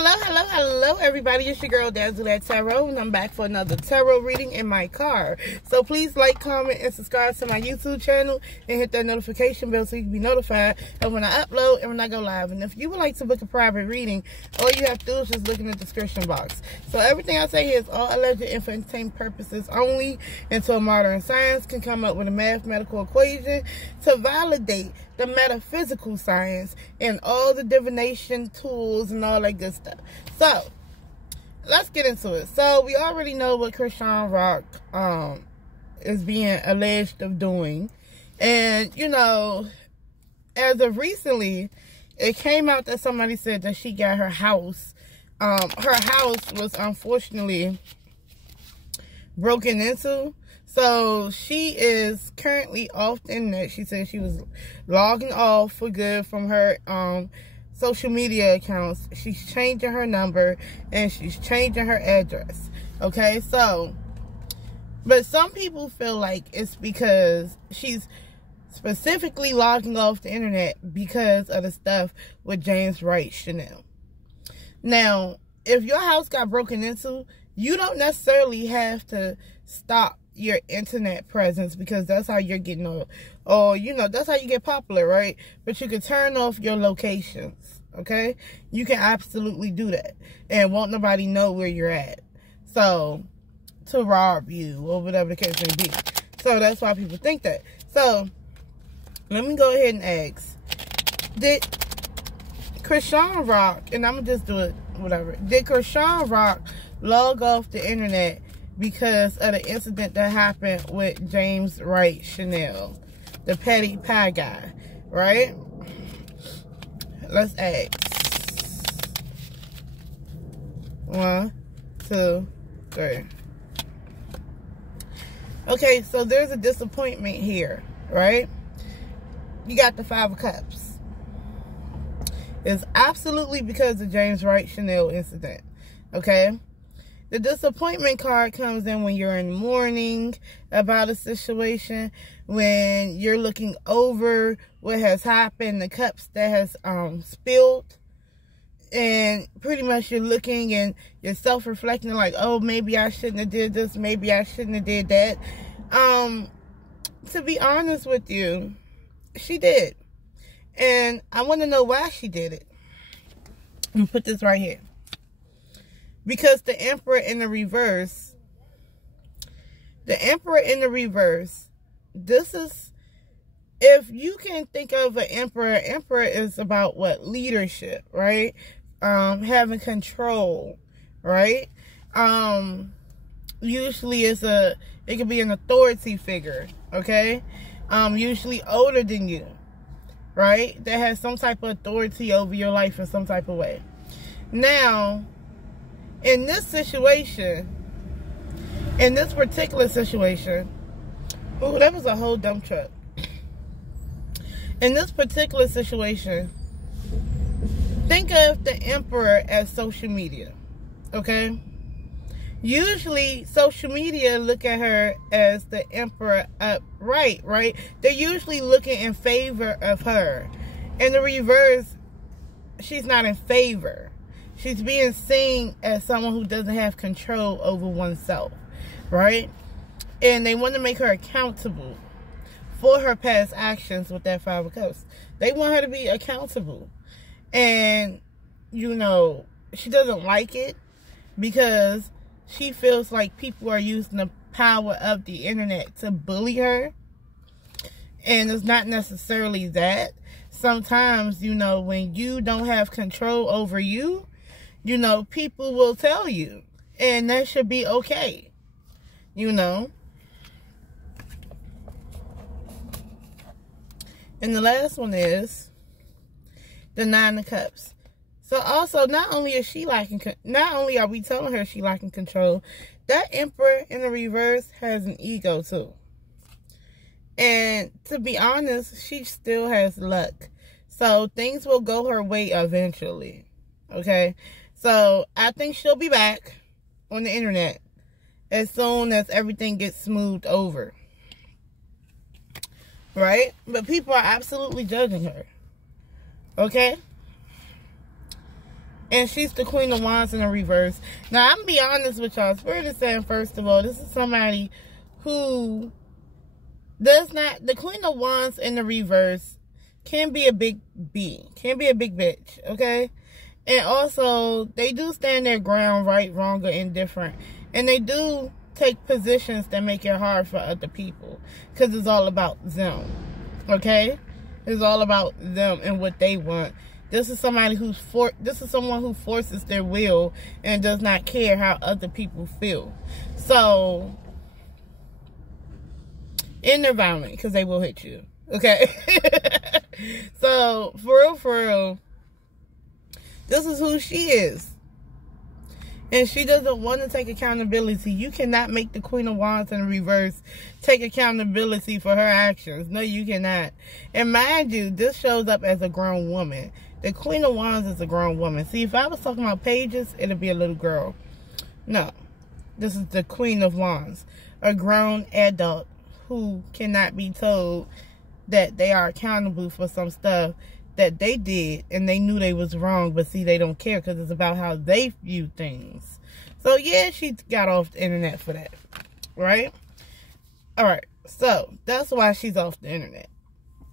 Hello, everybody. It's your girl, DAZZLE, and I'm back for another tarot reading in my car. So please like, comment, and subscribe to my YouTube channel, and hit that notification bell so you can be notified of when I upload and when I go live. And if you would like to book a private reading, all you have to do is just look in the description box. So everything I say here is all alleged and for entertainment purposes only, until modern science can come up with a mathematical equation to validate the metaphysical science and all the divination tools and all that good stuff. So let's get into it. So we already know what Chrisean Rock is being alleged of doing, and you know, as of recently, it came out that somebody said that she got her house. Her house was unfortunately broken into. So she is currently off the internet. She said she was logging off for good from her social media accounts. She's changing her number and she's changing her address. Okay, so, but some people feel like it's because she's specifically logging off the internet because of the stuff with James Wright Chanel. Now, if your house got broken into, you don't necessarily have to stop your internet presence, because that's how you're getting or you know, that's how you get popular, right? But you can turn off your locations. Okay, you can absolutely do that, and won't nobody know where you're at, so to rob you or whatever the case may be. So that's why people think that. So let me go ahead and ask, did Chrisean Rock, and I'm gonna just do it whatever, did Chrisean Rock log off the internet because of the incident that happened with James Wright Chanel, the petty pie guy, right? Let's ask. 1, 2, 3. Okay, so there's a disappointment here, right? You got the 5 of Cups. It's absolutely because of James Wright Chanel incident, okay? The disappointment card comes in when you're in mourning about a situation, when you're looking over what has happened, the cups that has spilled, and pretty much you're looking and you're self-reflecting like, oh, maybe I shouldn't have did this, maybe I shouldn't have did that. To be honest with you, she did. And I want to know why she did it. I'm going to put this right here. Because the Emperor in the reverse, this is, if you can think of an emperor is about what? Leadership, right? Having control, right? Usually it can be an authority figure, okay? Usually older than you, right? That has some type of authority over your life in some type of way. Now, in this situation, in this particular situation, oh, that was a whole dump truck. In this particular situation, think of the Emperor as social media, okay? Usually, social media look at her as the Emperor upright, right? They're usually looking in favor of her. In the reverse, she's not in favor. She's being seen as someone who doesn't have control over oneself, right? And they want to make her accountable for her past actions with that 5 of Cups. They want her to be accountable. And, you know, she doesn't like it because she feels like people are using the power of the internet to bully her. And it's not necessarily that. Sometimes, you know, when you don't have control over you, you know, people will tell you, and that should be okay, you know. And the last one is the 9 of Cups. So also, not only is she lacking, not only are we telling her she lacking control, that Emperor in the reverse has an ego too. And to be honest, she still has luck. So things will go her way eventually, okay? So I think she'll be back on the internet as soon as everything gets smoothed over, right? But people are absolutely judging her, okay? And she's the Queen of Wands in the reverse. Now, I'm going to be honest with y'all. Spirit is saying, first of all, this is somebody who does not... The Queen of Wands in the reverse can be a big B. Can be a big bitch, okay? And also, they do stand their ground, right, wrong, or indifferent. And they do take positions that make it hard for other people. Because it's all about them, okay? It's all about them and what they want. This is somebody this is someone who forces their will and does not care how other people feel. So, in their environment, because they will hit you. Okay? So, for real, this is who she is. And she doesn't want to take accountability. You cannot make the Queen of Wands in reverse take accountability for her actions. No, you cannot. And mind you, this shows up as a grown woman. The Queen of Wands is a grown woman. See, if I was talking about pages, it'd be a little girl. No. This is the Queen of Wands. A grown adult who cannot be told that they are accountable for some stuff that they did and they knew they was wrong, but see, they don't care because it's about how they view things. So, yeah, she got off the internet for that. Right? Alright. So, that's why she's off the internet.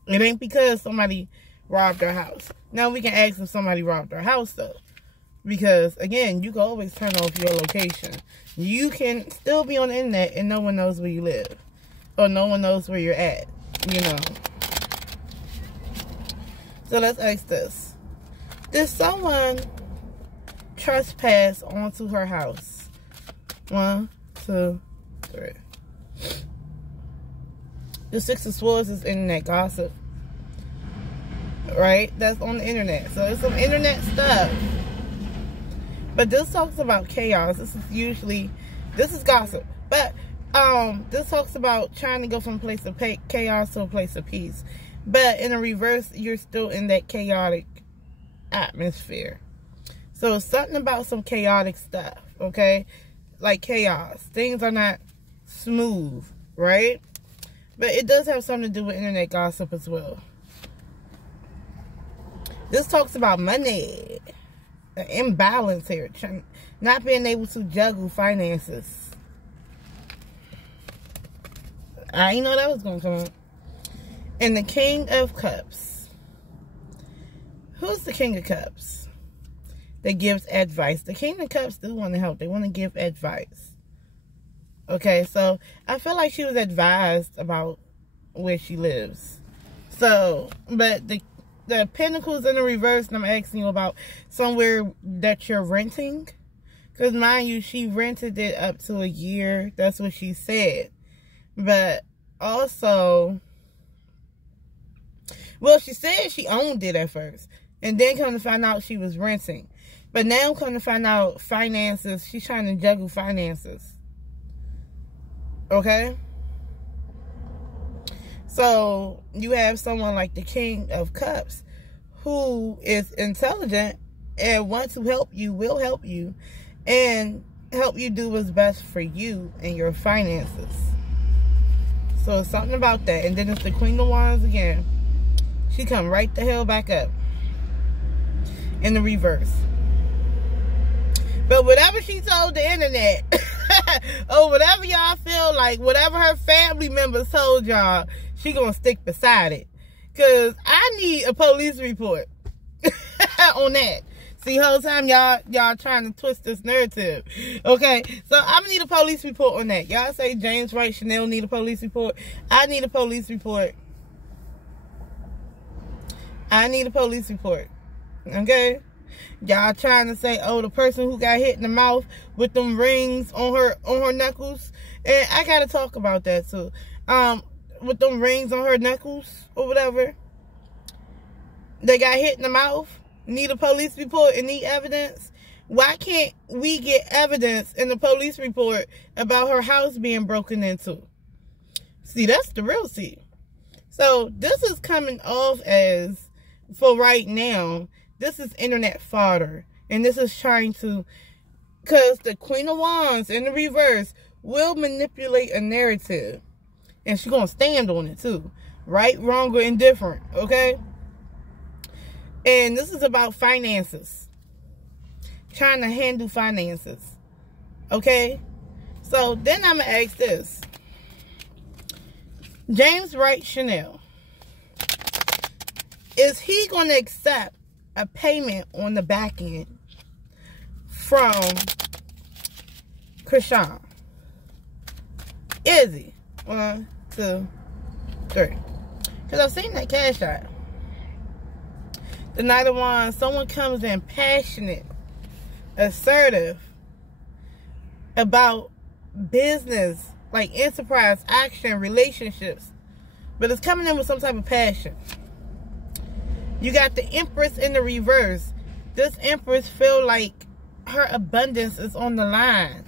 It ain't because somebody robbed her house. Now we can ask if somebody robbed her house though. Because again, you can always turn off your location. You can still be on the internet and no one knows where you live. Or no one knows where you're at. You know. So let's ask this. Did someone trespass onto her house? 1, 2, 3. The Six of Swords is internet gossip. Right? That's on the internet. So it's some internet stuff. But this talks about chaos. This is gossip. But this talks about trying to go from a place of chaos to a place of peace. But in the reverse, you're still in that chaotic atmosphere. So it's something about some chaotic stuff, okay? Like chaos. Things are not smooth, right? But it does have something to do with internet gossip as well. This talks about money. An imbalance here. Not being able to juggle finances. I didn't know that was going to come up. And the King of Cups. Who's the King of Cups? That gives advice. The King of Cups do want to help. They want to give advice. Okay, so I feel like she was advised about where she lives. So, but the Pentacles in the reverse, and I'm asking you about somewhere that you're renting. Because mind you, she rented it up to a year. That's what she said. But also, well, she said she owned it at first. And then come to find out she was renting. But now come to find out finances. She's trying to juggle finances. Okay? So, you have someone like the King of Cups who is intelligent and wants to help you, will help you, and help you do what's best for you and your finances. So, it's something about that. And then it's the Queen of Wands again. She come right the hell back up. In the reverse. But whatever she told the internet, or whatever y'all feel like, whatever her family members told y'all, she gonna stick beside it. Because I need a police report on that. See, whole time y'all trying to twist this narrative. Okay, so I'm gonna need a police report on that. Y'all say James Wright Chanel need a police report. I need a police report. I need a police report. Okay? Y'all trying to say, oh, the person who got hit in the mouth with them rings on her knuckles. And I gotta talk about that too. With them rings on her knuckles or whatever. They got hit in the mouth. Need a police report and need evidence. Why can't we get evidence in the police report about her house being broken into? See, that's the real tea. So this is coming off as, for right now, this is internet fodder. And this is trying to, because the Queen of Wands in the reverse will manipulate a narrative. And she's going to stand on it too. Right, wrong, or indifferent. Okay? And this is about finances. trying to handle finances. Okay? So then I'm going to ask this. James Wright Chanel. Is he going to accept a payment on the back end from Chrisean? Is he? 1, 2, 3. Because I've seen that cash out. The Knight of Wands, someone comes in passionate, assertive about business, like enterprise, action, relationships. But it's coming in with some type of passion. You got the Empress in the reverse. This Empress feel like her abundance is on the line.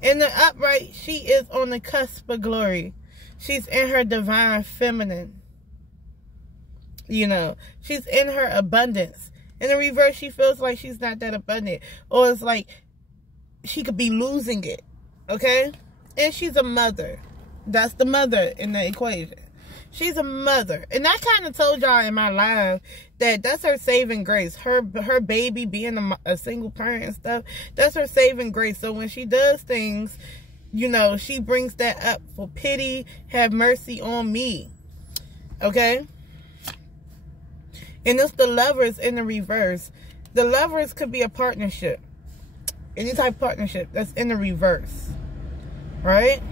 In the upright, she is on the cusp of glory. She's in her divine feminine. You know, she's in her abundance. In the reverse, she feels like she's not that abundant. Or it's like she could be losing it. Okay? And she's a mother. That's the mother in the equation. She's a mother. And I kind of told y'all in my live that that's her saving grace. Her baby being a single parent and stuff, that's her saving grace. So when she does things, you know, she brings that up for pity, have mercy on me. Okay? And it's the Lovers in the reverse. The Lovers could be a partnership. Any type of partnership that's in the reverse. Right?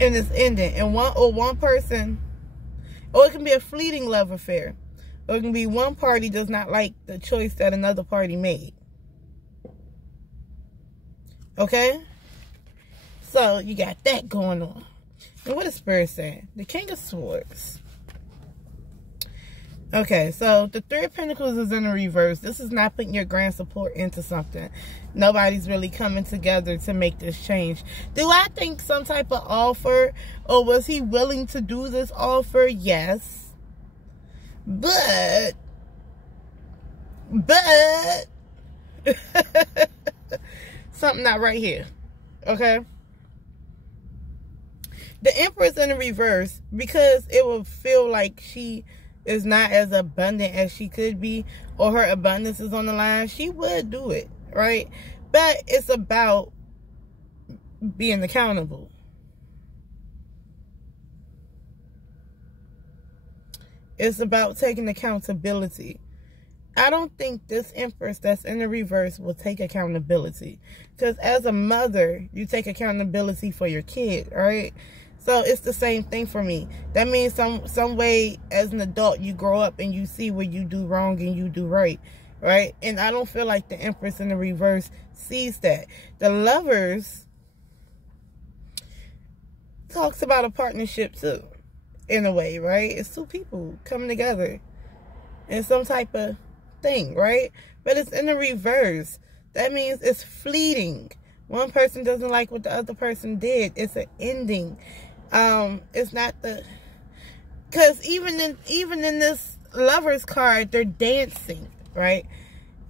And it's ending. And one person, or it can be a fleeting love affair. Or it can be one party does not like the choice that another party made. Okay? So, you got that going on. And what is Spirit saying? The King of Swords. Okay, so the Three of Pentacles is in the reverse. This is not putting your grand support into something. Nobody's really coming together to make this change. Do I think some type of offer, or was he willing to do this offer? Yes. But something not right here. Okay? The Empress in the reverse, because it will feel like she is not as abundant as she could be, or her abundance is on the line, she would do it, right? But it's about being accountable. It's about taking accountability. I don't think this Empress that's in the reverse will take accountability. Because as a mother, you take accountability for your kid, right? So it's the same thing for me. That means some way as an adult you grow up and you see where you do wrong and you do right. Right? And I don't feel like the Empress in the reverse sees that. The Lovers talks about a partnership too. In a way, right? It's two people coming together in some type of thing, right? But it's in the reverse. That means it's fleeting. One person doesn't like what the other person did. It's an ending. It's not the, because even in this Lovers card, they're dancing, right?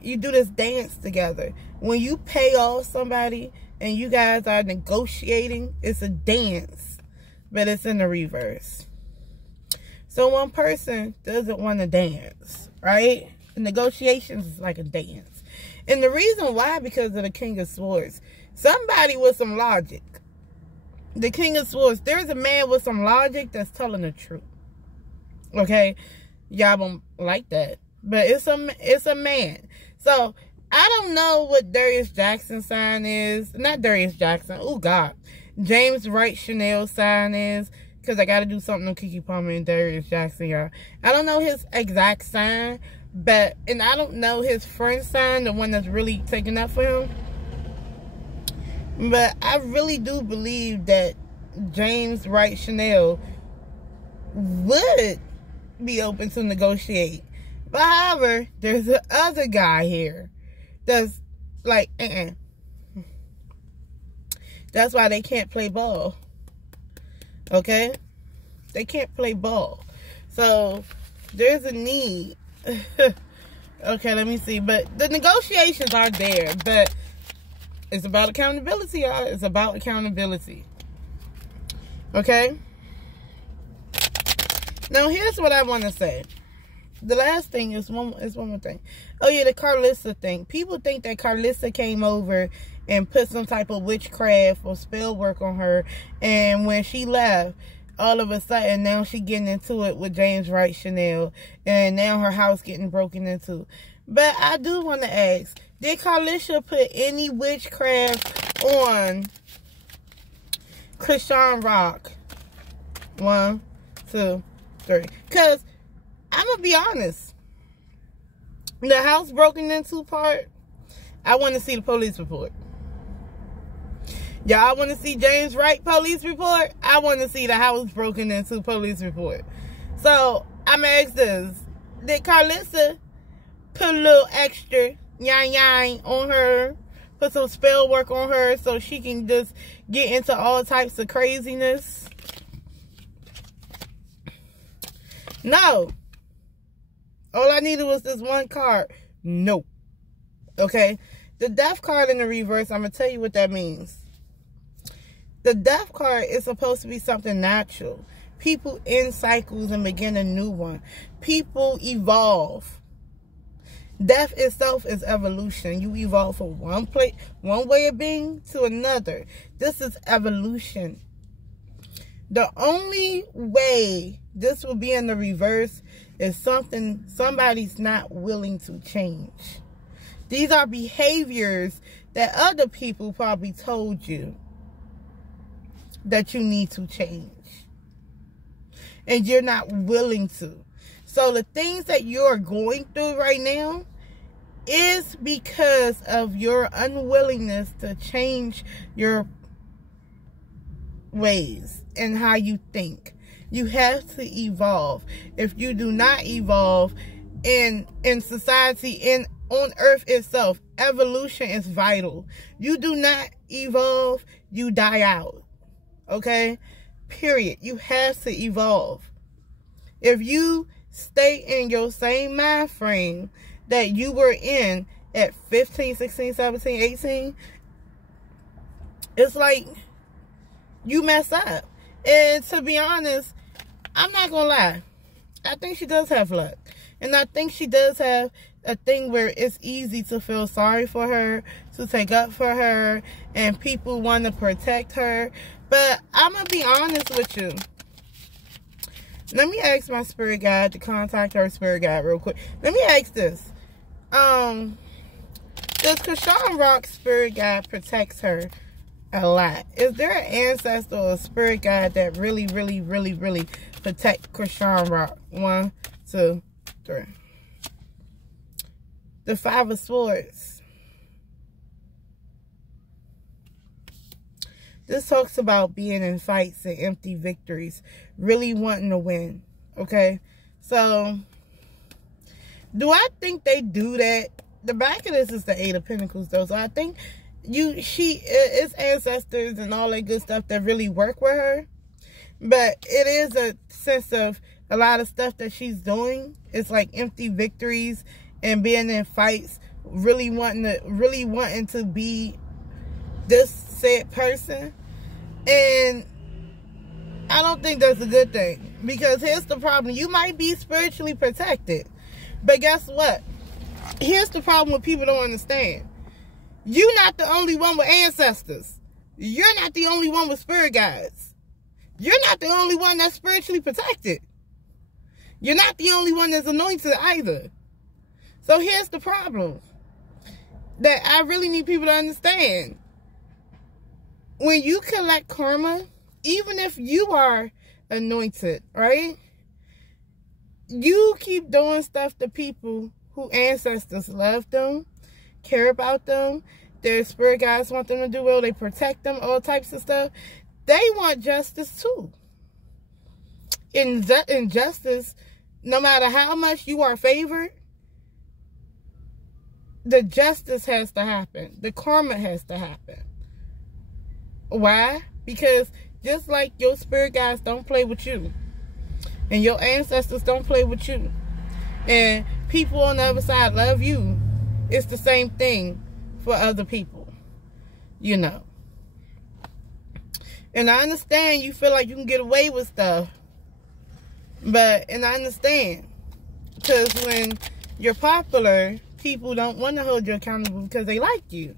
You do this dance together. When you pay off somebody and you guys are negotiating, it's a dance, but it's in the reverse. So one person doesn't want to dance, right? The negotiations is like a dance. And the reason why, because of the King of Swords. Somebody with some logic. The King of Swords. There's a man with some logic that's telling the truth. Okay? Y'all don't like that. But it's a man. So, I don't know what Darius Jackson's sign is. Not Darius Jackson. Oh, God. James Wright Chanel's sign is. Because I got to do something on Keke Palmer and Darius Jackson, y'all. I don't know his exact sign. And I don't know his friend's sign. The one that's really taking up for him. But I really do believe that James Wright Chanel would be open to negotiate. But however, there's the other guy here that's like, That's why they can't play ball. Okay? They can't play ball. So, there's a need. Okay, let me see. But the negotiations are there. But it's about accountability, y'all. It's about accountability. Okay? Now, here's what I want to say. the last thing is one more thing. Oh yeah, the Karlissa thing. People think that Karlissa came over and put some type of witchcraft or spell work on her, and when she left, all of a sudden now she getting into it with James Wright Chanel, and now her house getting broken into. But I do want to ask, did Karlissa put any witchcraft on Chrisean Rock? 1, 2, 3. Because I'm going to be honest. The house broken into part, I want to see the police report. Y'all want to see James Wright police report? I want to see the house broken into police report. So, I'm going to ask this. Did Karlissa put a little extra yang on her? Put some spell work on her so she can just get into all types of craziness? No. All I needed was this one card. No. Okay? The death card in the reverse, I'm going to tell you what that means. The death card is supposed to be something natural. People end cycles and begin a new one. People evolve. Death itself is evolution. You evolve from one way of being to another. This is evolution. The only way this will be in the reverse is somebody's not willing to change. These are behaviors that other people probably told you that you need to change, and you're not willing to. So the things that you're going through right now is because of your unwillingness to change your ways and how you think. You have to evolve. If you do not evolve in society, on earth itself, evolution is vital. You do not evolve, you die out. Okay? Period. You have to evolve. If you stay in your same mind frame that you were in at 15, 16, 17, 18, it's like you mess up. And to be honest, I'm not gonna lie, I think she does have luck. And I think she does have a thing where it's easy to feel sorry for her, to take up for her, and people want to protect her. But I'm going to be honest with you. Let me ask my spirit guide to contact her spirit guide real quick. Let me ask this. Does Chrisean Rock's spirit guide protects her a lot? Is there an ancestor or a spirit guide that really, really, really, really protect Chrisean Rock? 1, 2, 3. The 5 of Swords. This talks about being in fights and empty victories, really wanting to win. Okay, so do I think they do that? The back of this is the 8 of Pentacles, though, so I think it's ancestors and all that good stuff that really work with her. But it is a sense of a lot of stuff that she's doing. It's like empty victories and being in fights, really wanting to be this said person. And I don't think that's a good thing, because here's the problem. You might be spiritually protected, but guess what? Here's the problem what people don't understand. You're not the only one with ancestors. You're not the only one with spirit guides. You're not the only one that's spiritually protected. You're not the only one that's anointed either. So here's the problem that I really need people to understand. When you collect karma, even if you are anointed, right? You keep doing stuff to people who ancestors love them, care about them, their spirit guides want them to do well, they protect them, all types of stuff. They want justice too. In justice, no matter how much you are favored, the justice has to happen. The karma has to happen. Why? Because just like your spirit guides don't play with you, and your ancestors don't play with you, and people on the other side love you, it's the same thing for other people, you know. And I understand you feel like you can get away with stuff, and I understand. Because when you're popular, people don't want to hold you accountable because they like you.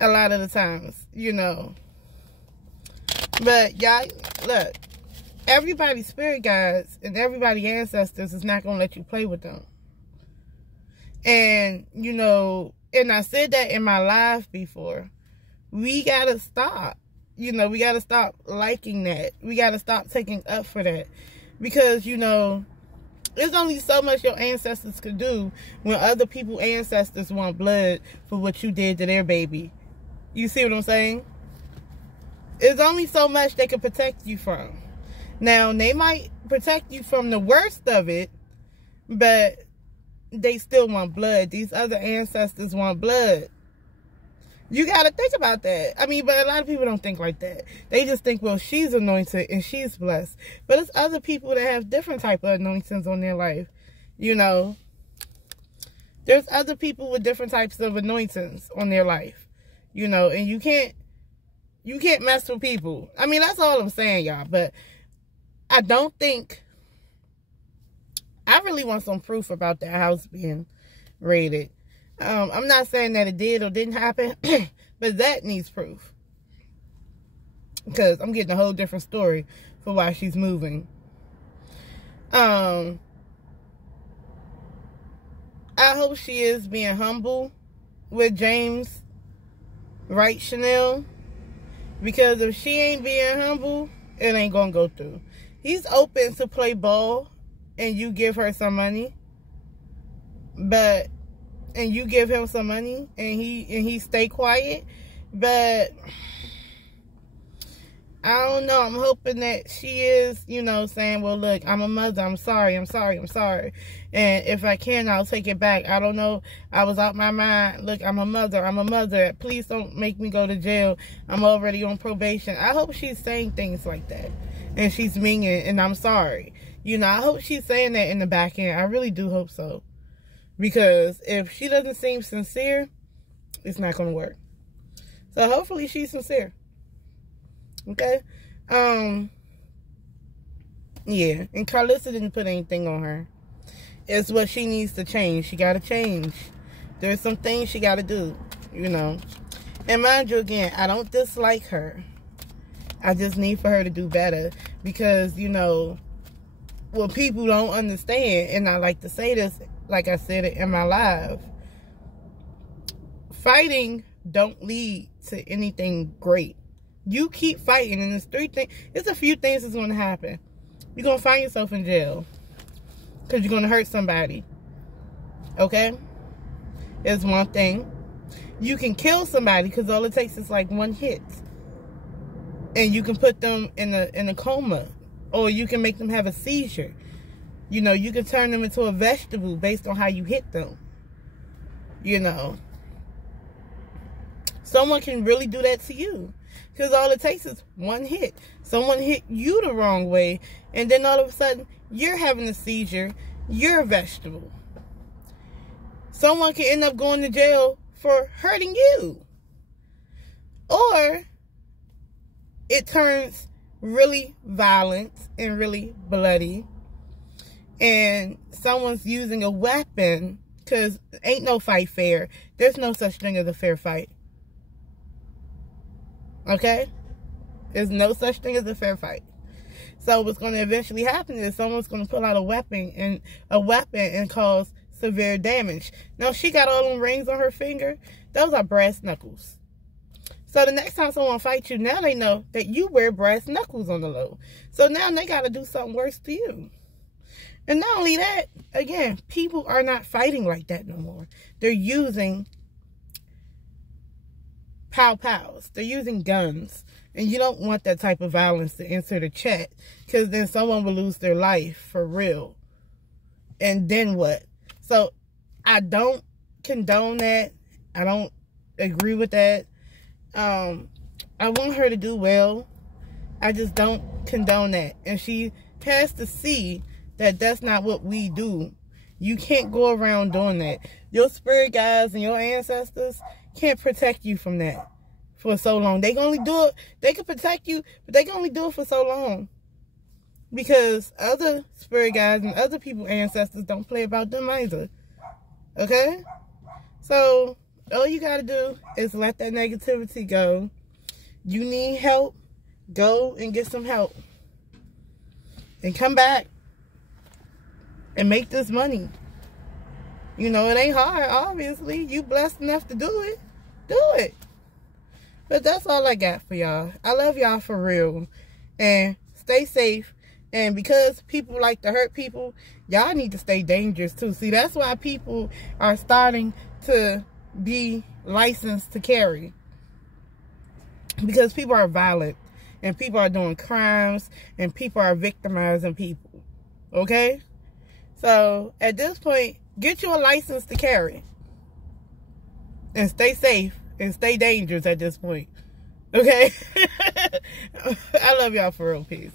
A lot of the times, you know. But y'all, look, everybody's spirit guides and everybody's ancestors is not going to let you play with them. And, you know, and I said that in my live before. We got to stop. You know, we got to stop liking that. We got to stop taking up for that. Because, you know, there's only so much your ancestors could do when other people's ancestors want blood for what you did to their baby. You see what I'm saying? There's only so much they can protect you from. Now, they might protect you from the worst of it, but they still want blood. These other ancestors want blood. You got to think about that. I mean, but a lot of people don't think like that. They just think, well, she's anointed and she's blessed. But it's other people that have different type of anointings on their life. You know, there's other people with different types of anointings on their life. You know, and you can't mess with people. I mean, that's all I'm saying, y'all. But I don't think, I really want some proof about that house being raided. I'm not saying that it did or didn't happen, but that needs proof. Because I'm getting a whole different story for why she's moving. I hope she is being humble with James Wright Chanel. Because if she ain't being humble, it ain't gonna go through. He's open to play ball and you give her some money. And you give him some money and he stay quiet. But I don't know. I'm hoping that she is, you know, saying, well, look, I'm a mother. I'm sorry. I'm sorry. I'm sorry. And if I can, I'll take it back. I don't know. I was out my mind. Look, I'm a mother. I'm a mother. Please don't make me go to jail. I'm already on probation. I hope she's saying things like that. And she's meaning, and I'm sorry. You know, I hope she's saying that in the back end. I really do hope so. Because if she doesn't seem sincere, it's not going to work. So hopefully she's sincere. Okay? Yeah. And Karlissa didn't put anything on her. It's what she needs to change. She got to change. There's some things she got to do. You know? And mind you, again, I don't dislike her. I just need for her to do better. Because, you know, what people don't understand, and I like to say this, like I said it in my live, fighting don't lead to anything great. You keep fighting, and there's a few things that's going to happen. You're going to find yourself in jail because you're going to hurt somebody. Okay? It's one thing. You can kill somebody because all it takes is like one hit. And you can put them in a coma. Or you can make them have a seizure. You know, you can turn them into a vegetable based on how you hit them. You know. Someone can really do that to you. Because all it takes is one hit. Someone hit you the wrong way. And then all of a sudden, you're having a seizure. You're a vegetable. Someone can end up going to jail for hurting you. Or it turns really violent and really bloody. And someone's using a weapon, because ain't no fight fair. There's no such thing as a fair fight. Okay? There's no such thing as a fair fight. So what's going to eventually happen is someone's going to pull out a weapon and cause severe damage. Now, she got all them rings on her finger. Those are brass knuckles. So the next time someone fights you, now they know that you wear brass knuckles on the low. So now they got to do something worse to you. And not only that, again, people are not fighting like that no more. They're using pow-pows. They're using guns. And you don't want that type of violence to enter the chat, because then someone will lose their life for real. And then what? So I don't condone that. I don't agree with that. I want her to do well. I just don't condone that. And she has to see that that's not what we do. You can't go around doing that. Your spirit guides and your ancestors can't protect you from that for so long. They can only do it. They can protect you, but they can only do it for so long. Because other spirit guides and other people, ancestors, don't play about them either. Okay? So, all you got to do is let that negativity go. You need help, go and get some help. And come back and make this money. You know, it ain't hard, obviously. You blessed enough to do it. Do it. But that's all I got for y'all. I love y'all for real. And stay safe. And because people like to hurt people, y'all need to stay dangerous too. See, that's why people are starting to be licensed to carry. Because people are violent. And people are doing crimes. And people are victimizing people. Okay? So, at this point, get you a license to carry. And stay safe. And stay dangerous at this point. Okay? I love y'all for real. Peace.